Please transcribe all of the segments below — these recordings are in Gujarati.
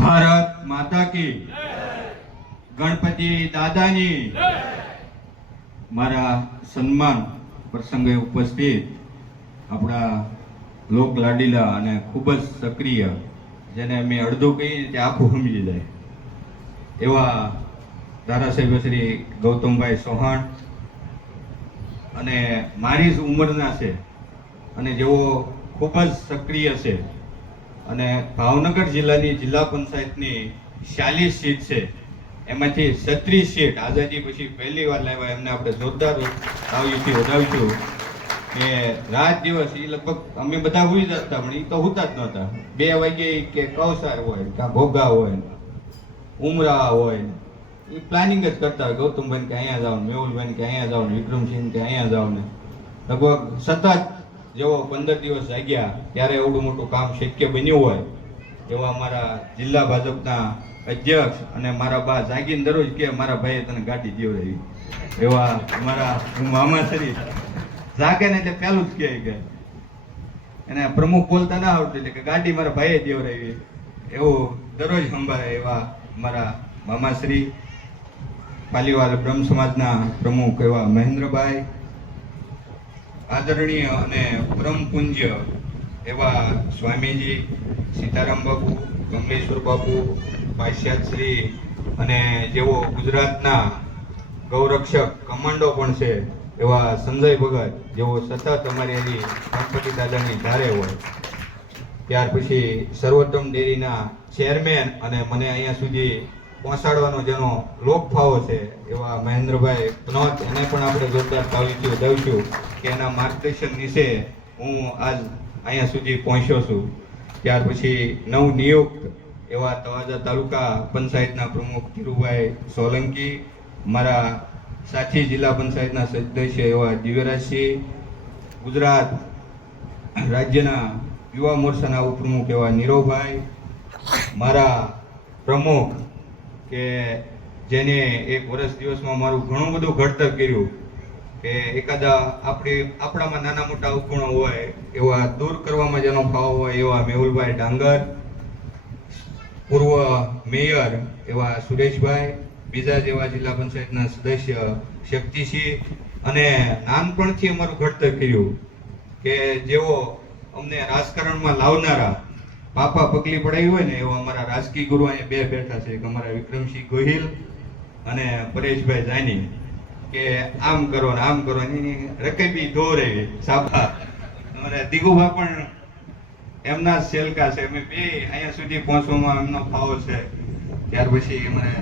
ભારત માતા કી ગણપતિ દાદાની મારા સન્માન પ્રસંગે ઉપસ્થિત આપણા લોક લાડીલા અને ખૂબ જ સક્રિય, જેને મેં અડધું કહીએ તે આખું સમજી જાય એવા ધારાસભ્ય શ્રી ગૌતમભાઈ ચૌહાણ, અને મારી જ ઉંમરના છે અને જેઓ ખૂબ જ સક્રિય છે, અને ભાવનગર જિલ્લાની જિલ્લા પંચાયતની 40 સીટ છે, એમાંથી 36 સીટ આઝાદી પછી પહેલી વાર લાવ્યા. એમને આપણે જોરદાર તાળીઓથી વધાવીશું કે રાત દિવસ એ લગભગ અમે બધા હુઈ જતા, પણ એ તો હુતા જ નહોતા. 2 વાગે કે કૌસાર હોય, કાં ઘોઘા હોય, ઉમરા હોય, એ પ્લાનિંગ જ કરતા હોય. ગૌતમભાઈ કે અહીંયા જાઓ, મેહુલભાઈ કે અહીંયા જાઓ, વિક્રમસિંહ કે અહીંયા જાઓ ને લગભગ સતત જેવો 15 દિવસ જાગ્યા ત્યારે એવડું મોટું કામ શક્ય બન્યું હોય એવા અમારા જિલ્લા ભાજપના અધ્યક્ષ અને મારા બા જાગીને દરરોજ કે મારા ભાઈએ તને ગાડી દેવડાવી, એવા અમારા મામાશ્રી જાગે ને એટલે પહેલું જ કહે એને પ્રમુખ બોલતા ના આવડતું એટલે કે ગાડી મારા ભાઈએ દેવડાવી, એવું દરરોજ સંભાળે એવા અમારા મામાશ્રી. પાલીવાલ બ્રહ્મ સમાજના પ્રમુખ એવા મહેન્દ્રભાઈ, આદરણીય અને પરમ પૂજ્ય એવા સ્વામીજી સીતારામ બાપુ, કમલેશ્વર બાપુ, પાશ્યાતશ્રી, અને જેઓ ગુજરાતના ગૌરક્ષક કમાન્ડો પણ છે એવા સંજય ભગત, જેઓ સતત અમારી એવી ગણપતિ દાદાની ધારે હોય. ત્યાર પછી સર્વોત્તમ ડેરીના ચેરમેન અને મને અહીંયા સુધી પહોંચાડવાનો જેનો લોકફાવો છે એવા મહેન્દ્રભાઈ પનોત, એને પણ આપણે જોરદાર તાળીઓથી વધાવીશું કે એના માર્ગદર્શન નીચે હું આજ અહીંયા સુધી પહોંચ્યો છું. ત્યાર પછી નવનિયુક્ત એવા તળાજા તાલુકા પંચાયતના પ્રમુખ ધીરુભાઈ સોલંકી, મારા સાથી જિલ્લા પંચાયતના સદસ્ય એવા દિવ્યરાજસિંહ, ગુજરાત રાજ્યના યુવા મોરચાના ઉપપ્રમુખ એવા નીરવભાઈ, મારા પ્રમુખ કે જેને 1 વર્ષ દિવસમાં મારું ઘણું બધું ઘડતર કર્યું, કે એકાદા આપણામાં નાના મોટા અવગુણો હોય એવા દૂર કરવામાં જેનો ફાળો હોય એવા મેહુલભાઈ ડાંગર, પૂર્વ મેયર એવા સુરેશભાઈ, બીજા જેવા જિલ્લા પંચાયતના સદસ્ય શક્તિસિંહ, અને નાનપણથી અમારું ઘડતર કર્યું કે જેઓ અમને રાજકારણમાં લાવનારા પાપા પગલી પડાવી હોય ને એવા અમારા રાજકીય ગુરુ અહીંયા 2 બેઠા છે, અમારા વિક્રમસિંહ ગોહિલ અને પરેશભાઈ જાની, કે આમ કરો ને આમ કરો, એની રકબી દોરે સાબા. અમારા દિગુભા પણ એમના સેલકા છે, અમે 2 અહીંયા સુધી પહોંચવામાં એમનો ફાળો છે. ત્યાર પછી અમારે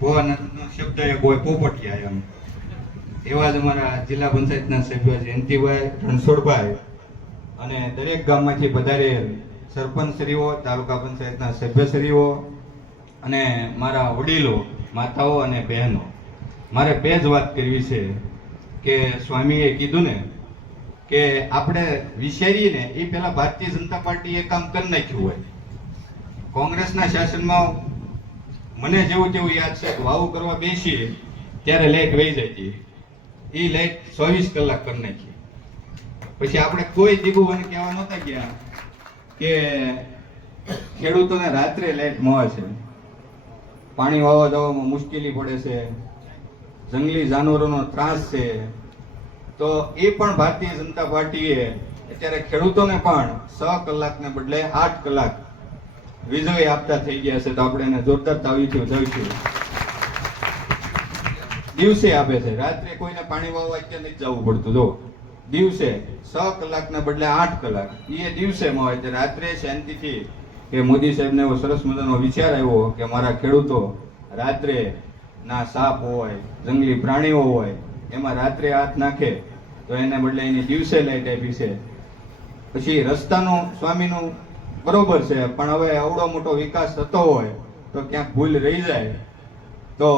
ભોવાનો શબ્દ એક હોય પોપટિયા, એમ એવા જ અમારા જિલ્લા પંચાયતના સભ્ય જયંતિભાઈ રણછોડભાઈ, અને દરેક ગામમાંથી પધારેલ સરપંચશ્રીઓ, તાલુકા પંચાયતના સભ્યશ્રીઓ, અને મારા વડીલો, માતાઓ અને બહેનો. મારે 2 જ વાત કરવી છે કે સ્વામીએ કીધું ને કે આપણે વિચારીએ ને એ પહેલા ભારતીય જનતા પાર્ટીએ કામ કરી નાખ્યું હોય. કોંગ્રેસના શાસનમાં મને જેવું તેવું યાદ છે કે વાવું કરવા બેસીએ ત્યારે લાઈટ વહી જતી, એ લાઈટ 24 કલાક કરી નાખી. પછી આપણે કોઈ દીગુભાઈને કહેવા નહોતા ગયા કે ખેડૂતોને રાત્રે લાઈટ મળે છે, પાણી વાવવા જવામાં મુશ્કેલી પડે છે, જંગલી જાનવરોનો ત્રાસ છે, તો એ પણ ભારતીય જનતા પાર્ટીએ અત્યારે ખેડૂતોને પણ 6 કલાકને બદલે 8 કલાક વીજળી આપતા થઈ ગયા છે. તો આપણે એને જોરદાર તાળીઓથી વધાવીશું. દિવસે આપે છે, રાત્રે કોઈને પાણી વાવવા ક્યાં નથી જવું પડતું. જો દિવસે 6 કલાકને બદલે 8 કલાક એ દિવસે મળે છે. રાત્રે શાંતિથી, કે મોદી સાહેબને એવો સરસ મજાનો વિચાર આવ્યો કે મારા ખેડૂતો રાત્રે ના સાપ હોય, જંગલી પ્રાણીઓ હોય, એમાં રાત્રે હાથ નાખે તો એને બદલે એની દિવસે લાઈટ આપી છે. પછી રસ્તાનું સ્વામીનું બરોબર છે, પણ હવે આવડો મોટો વિકાસ થતો હોય તો ક્યાંક ભૂલ રહી જાય તો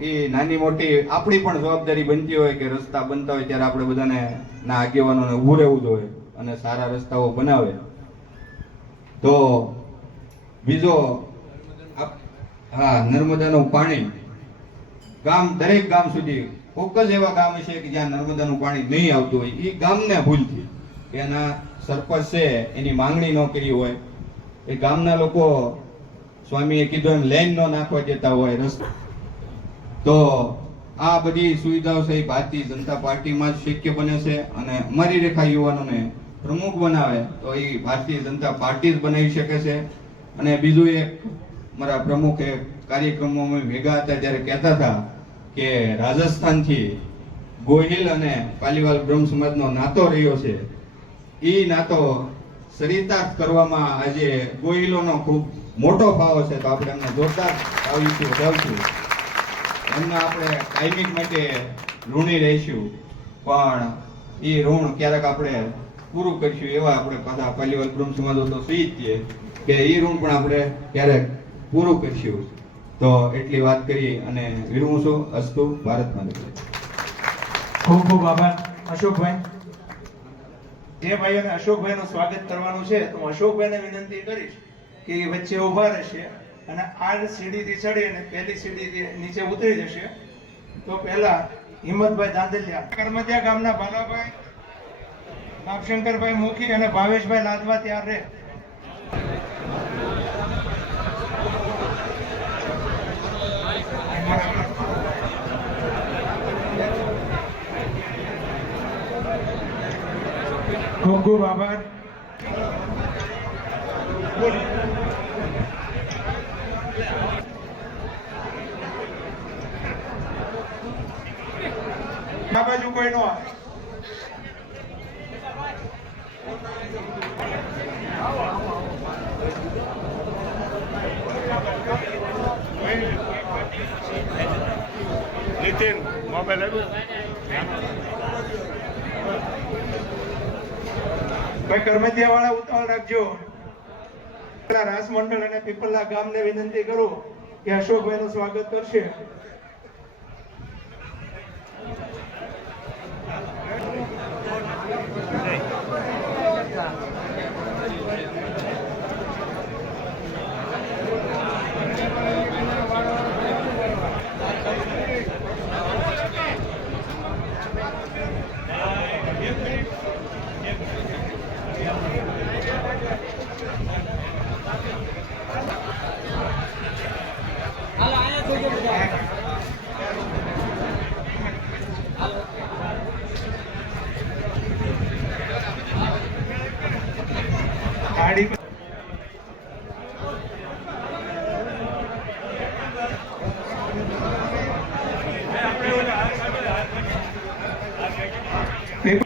એ નાની મોટી આપણી પણ જવાબદારી બનતી હોય કે રસ્તા બનતા હોય ત્યારે આપણે બધાને ના આગેવાનોને ઊભું રહેવું જોઈએ અને સારા રસ્તાઓ બનાવે. તો બીજો નર્મદાનું પાણી દરેક ગામ સુધી, કોક જ એવા ગામ છે કે જ્યાં નર્મદાનું પાણી નહીં આવતું હોય, એ ગામને ભૂલથી એના સરપંચ છે એની માંગણી ન કરી હોય એ ગામના લોકો સ્વામીએ કીધું એમ લાઈન ન નાખવા દેતા હોય રસ્તો, તો આ બધી સુવિધાઓ છે એ ભારતીય જનતા પાર્ટીમાં જ શક્ય બને છે. અને અમારી રેખા યુવાનોને પ્રમુખ બનાવે તો એ ભારતીય જનતા પાર્ટી જ બનાવી શકે છે. અને બીજું એક મારા પ્રમુખ એક કાર્યક્રમોમાં ભેગા હતા ત્યારે કહેતા હતા કે રાજસ્થાનથી ગોહિલ અને પાલીવાલ બ્રહ્મ સમાજનો નાતો રહ્યો છે, એ નાતો ચરિતાર્થ કરવામાં આજે ગોહિલોનો ખૂબ મોટો ફાળો છે. તો આપણે એમને જોરદાર આવીશું, વધાવશું. એમના આપણે કાયમિક માટે ઋણી રહીશું, પણ એ ઋણ ક્યારેક આપણે પૂરું કરીશું. એવા આપણે પાછા પાલીવાલ બ્રહ્મ સમાજો તો સહી જ છીએ કે એ ઋણ પણ આપણે ક્યારેક પૂરું કરીશું. તો એટલી વાત કરી અને વિરમું છું. અસ્તુ ભારત માતા. ખૂબ ખૂબ આભાર અશોકભાઈ. જે ભાઈઓને અશોકભાઈનું સ્વાગત કરવાનું છે તો હું અશોકભાઈને વિનંતી કરીશ કે એ વચ્ચે ઊભા રહેશે અને આ સીડીથી ચડી અને પહેલી સીડીથી નીચે ઉતરી જશે. તો પહેલા હિંમતભાઈ દાંદલિયા, કરમતિયા ગામના બાલાભાઈ, બાપશંકરભાઈ મુખી અને ભાવેશભાઈ લાદવા તૈયાર રહે. ખૂબ ખૂબ આભાર. આ બાજુ કોઈ નો આવે. નીતિન મોબાઈલ આવ્યો. ભાઈ કરમતિયા વાળા ઉતાવળ રાખજો. રાસ મંડળ અને પીપલના ગામને વિનંતી કરું કે અશોકભાઈ નું સ્વાગત કરશે.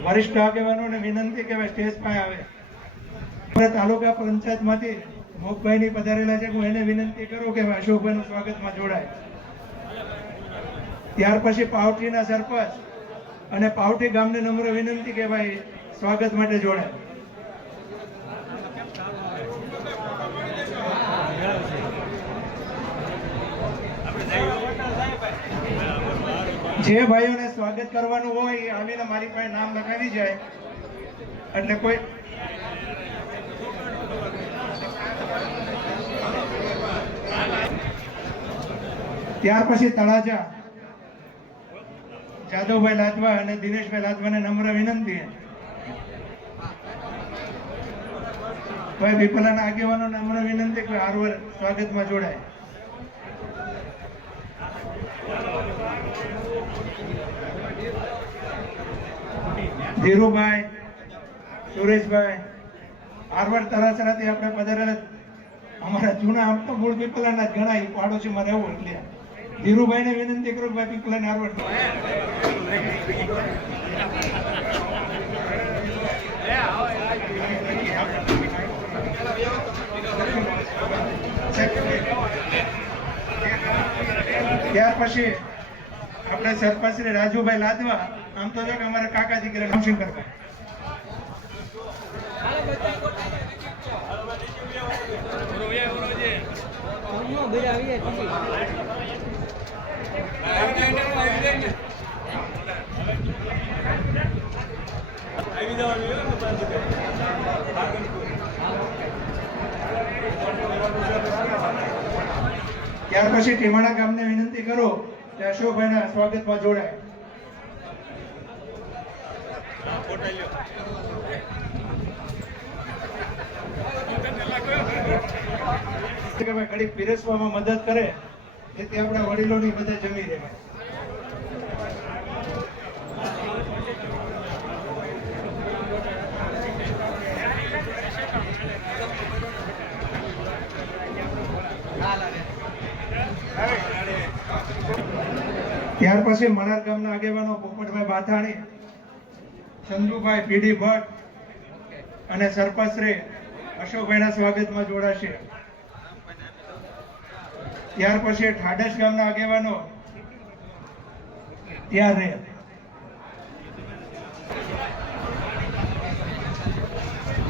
વરિષ્ઠ આગેવાનોને વિનંતી કે સ્ટેજ પર આવે. તાલુકા પંચાયત માંથી મોકભાઈ ની પધારેલા છે, હું એને વિનંતી કરું કે અશોકભાઈ નું સ્વાગતમાં જોડાય. ત્યાર પછી પાવઠીના સરપંચ અને પાવઠી ગામને નમ્ર વિનંતી કે ભાઈ સ્વાગત માટે જોડાય. જે ભાઈઓને સ્વાગત કરવાનું હોય એ આવીને મારી પાસે નામ લખાવી જાય એટલે કોઈ ત્યાર પછી તળાજા જાદવભાઈ લાદવા અને દિનેશભાઈ લાદવાને નમ્ર વિનંતી. ભાઈ પીપલાના આગેવાનો નમ્ર વિનંતી કે હારવાર સ્વાગતમાં જોડાય. ધીરુભાઈ, સુરેશભાઈ, આરવડ તરાસરાથી આપણે પધારેલા અમારા જૂના આમ તો મૂળ પીપલાના જ ઘણા પાડોશીમાં રહેવું એટલે ધીરુભાઈને વિનંતી કરું ભાઈ પીપલાને આરવડ. ત્યાર પછી આપણે સરપંચ શ્રી રાજુભાઈ લાદવા, આમ તો જો કે અમારા કાકા દીકરા રામશંકરભાઈ. ત્યાર પછી ટીમાણા ગામને વિનંતી કરો કે અશોકભાઈના સ્વાગતમાં જોડાય. ફોટા લ્યો. કે ભાઈ ઘડી પીરસવામાં મદદ કરે જેથી આપણા વડીલોની બધા જમી રહે. ત્યાર પછી મણાર ગામના આગેવાનો પોપટભાઈ બાથાણી, ચંદુભાઈ પીડી ભટ્ટ અને સરપંચ શ્રી અશોકભાઈના સ્વાગતમાં જોડાશે. ત્યાર પછી ઠાડસ ગામના આગેવાનો ત્યાર રહે.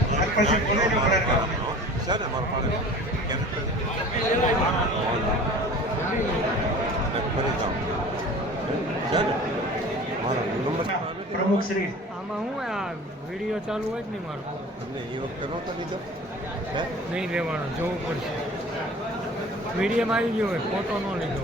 ત્યાર પછી બોલેજો મણાર ગામ. પ્રમુખ શ્રી આમાં હું આ વિડીયો ચાલુ હોય જ નહીં મારો નહીં લેવાનો, જોવું પડશે. વિડીયોમાં આવી ગયો હોય, ફોટો ન લીધો.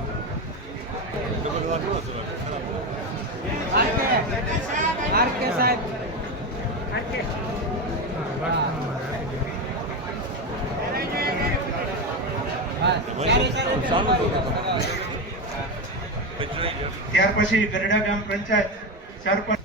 ત્યાર પછી ગરડા ગામ પંચાયત સરપંચ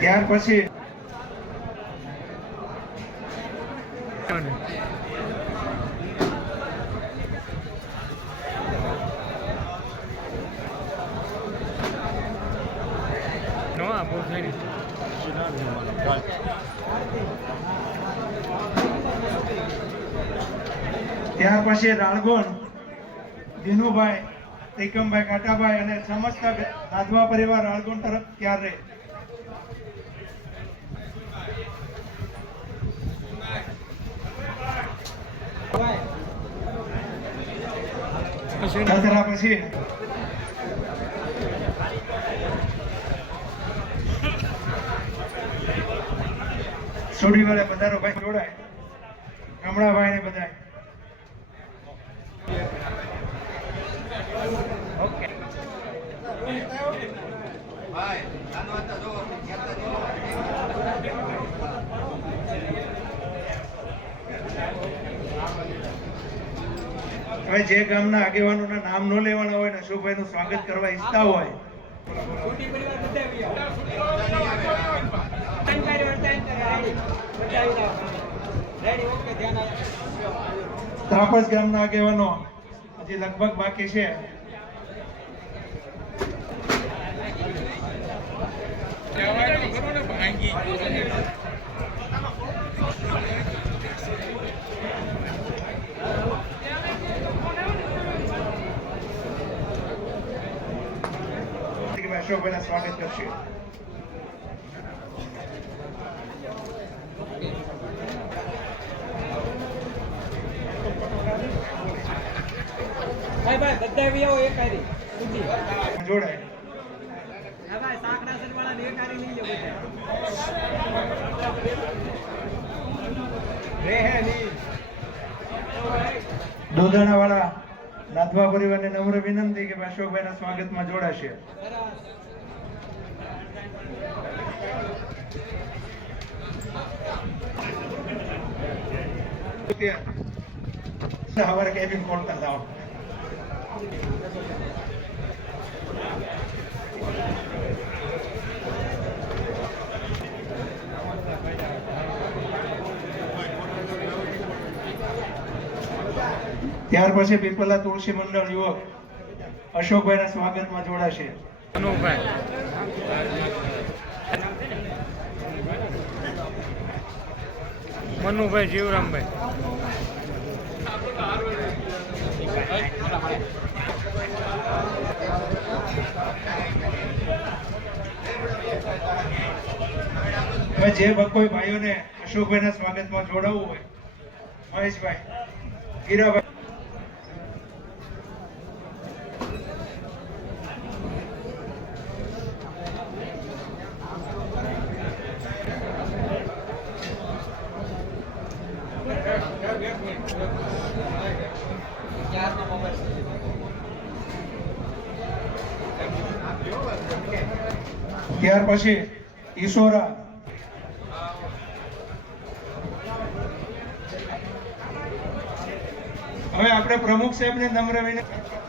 ત્યાર પછી ત્યાર પછી રાળગોણ દિનુભાઈ, એકમભાઈ કાટાભાઈ અને સમસ્ત રાધવા પરિવાર રાળગોણ તરફ ત્યાર રહે. દસરા પછી સોડી વાળા પધારો ભાઈ જોડાય, કમળાભાઈ ને બધા. ઓકે હવે જે ગામના આગેવાનોના નામ ન લેવાના હોય ને અશોકભાઈ નું સ્વાગત કરવા ઈચ્છતા હોય ત્રાપસ ગામના આગેવાનો હજી લગભગ બાકી છે. અશોકભાઈના સ્વાગત કરશે. જોડાય દોધાણા વાળા નાથવા પરિવારને નમ્ર વિનંતી કે અશોકભાઈના સ્વાગતમાં જોડાશે. સવારે કેબિન ખોલતા જાઓ. ત્યાર પછી પીપલા તુલસી મંડળ યુવક અશોકભાઈના સ્વાગતમાં જોડાશે. મનુભાઈ જીવરામભાઈ. જે કોઈ ભાઈઓને અશોકભાઈના સ્વાગતમાં જોડાવવું હોય, મહેશભાઈ, ગીરાભાઈ. ત્યાર પછી ઈશ્વરા, હવે આપણે પ્રમુખ સાહેબને નમ્ર વિનંતી